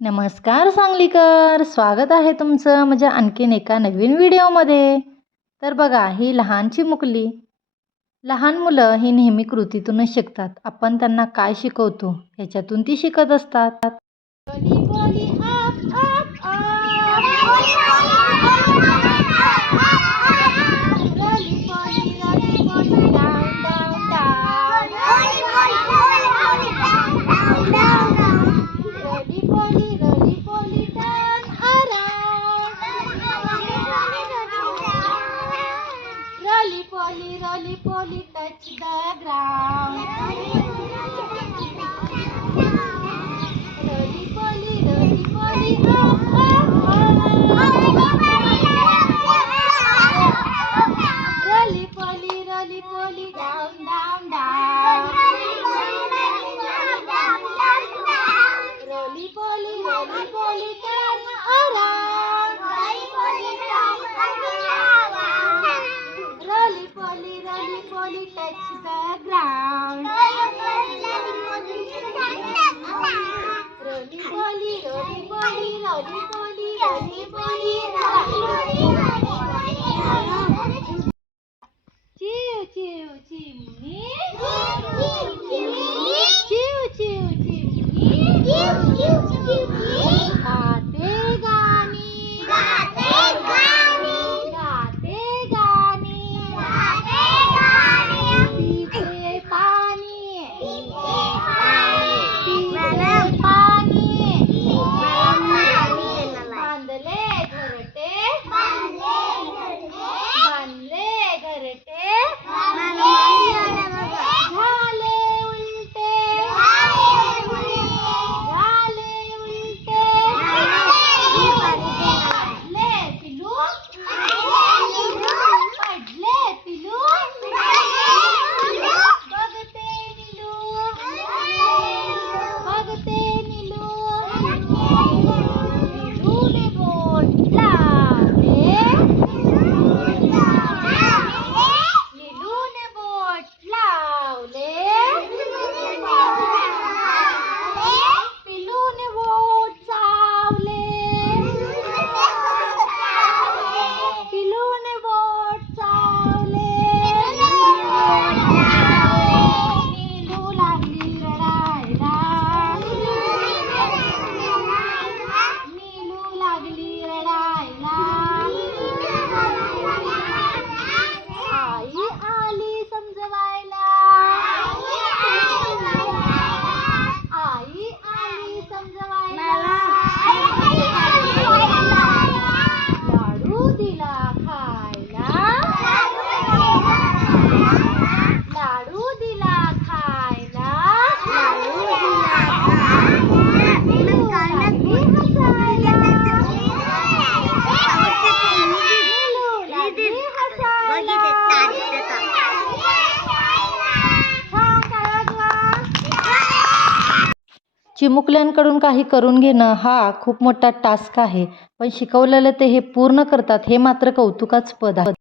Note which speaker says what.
Speaker 1: नमस्कार सांगलीकर स्वागत आहे तुमचं माझ्या आणखीन एका नवीन व्हिडिओमध्ये. तर बघा ही लहानची मुकली. लहान मुलं ही नेहमी कृतीतूनच शिकतात. आपण त्यांना काय शिकवतो ह्याच्यातून ती शिकत असतात. Roly roly poly, touch the ground. Roly poly, roly poly, up, up, up. Roly poly, roly poly, down, down, down. Roly poly, roly poly, turn around. Roly poly, roly poly, touch the ground. Roly poly, roly poly, roly poly, roly poly, Chiu chiu chimney. चिमुकल्यांकडून काही करून घेणं हा खूप मोठा task आहे. पण शिकवलेलं ते हे पूर्ण करतात हे मात्र कौतुकास्पद आहे.